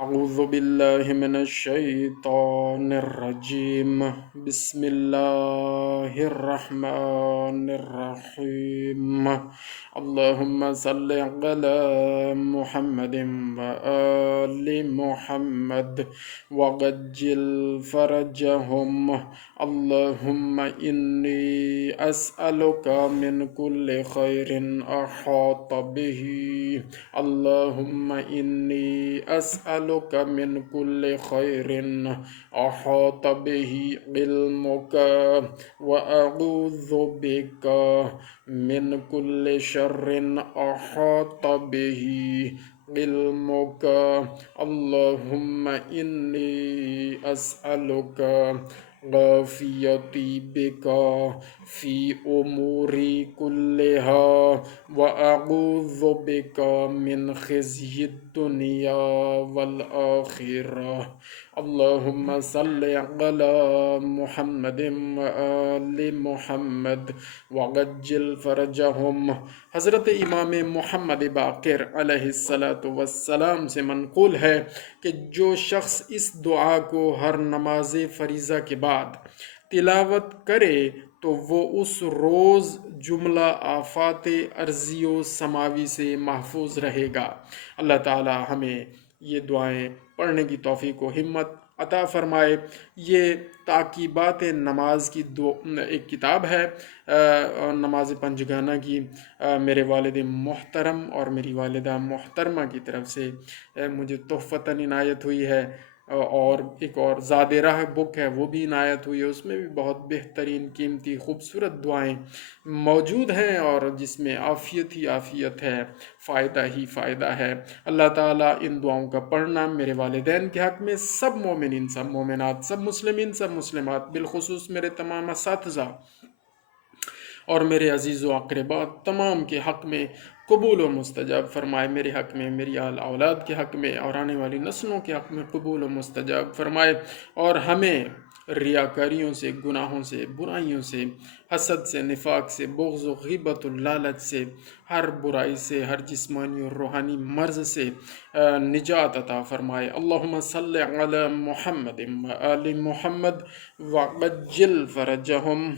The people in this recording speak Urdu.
أعوذ بالله من الشيطان الرجيم. بسم الله الرحمن الرحيم. اللهم صل على محمد وآل محمد وعجل فرجهم. اللهم إني أسألك من كل خير أحاط به. اللهم إني أسألك من كل خير أحاط به علمك، وأعوذ بك من كل شر أحاط به علمك. اللهم إني أسألك عافيتي بك في أموري كلها، وأعوذ بك من خزي الدنيا والآخرة. اللهم صل على محمد وآل محمد وعجل فرجهم. حضرت امام محمد باقر علیہ السلام سے منقول ہے کہ جو شخص اس دعا کو ہر نماز فریضہ کے بعد تلاوت کرے تو وہ اس روز جملہ آفات ارضی و سماوی سے محفوظ رہے گا۔ اللہ تعالی ہمیں یہ دعائیں پڑھنے کی توفیق و ہمت عطا فرمائے۔ یہ تاکیبات نماز کی ایک کتاب ہے نماز پنجگانہ کی، میرے والد محترم اور میری والدہ محترمہ کی طرف سے مجھے تحفتاً عنایت ہوئی ہے، اور ایک اور زاد راہ بک ہے وہ بھی عنایت ہوئی ہے۔ اس میں بھی بہت بہترین قیمتی خوبصورت دعائیں موجود ہیں، اور جس میں عافیت ہی عافیت ہے، فائدہ ہی فائدہ ہے۔ اللہ تعالیٰ ان دعاؤں کا پڑھنا میرے والدین کے حق میں، سب مومنین، سب مومنات، سب مسلمین، سب مسلمات، بالخصوص میرے تمام اساتذہ اور میرے عزیز و اقربا تمام کے حق میں قبول و مستجاب فرمائے۔ میرے حق میں، میری آل اولاد کے حق میں، اور آنے والی نسلوں کے حق میں قبول و مستجاب فرمائے، اور ہمیں ریاکاریوں سے، گناہوں سے، برائیوں سے، حسد سے، نفاق سے، بغض و غیبت و لالچ سے، ہر برائی سے، ہر جسمانی اور روحانی مرض سے نجات عطا فرمائے۔ اللہم صلی علی محمد و آل محمد وعجل فرجہم۔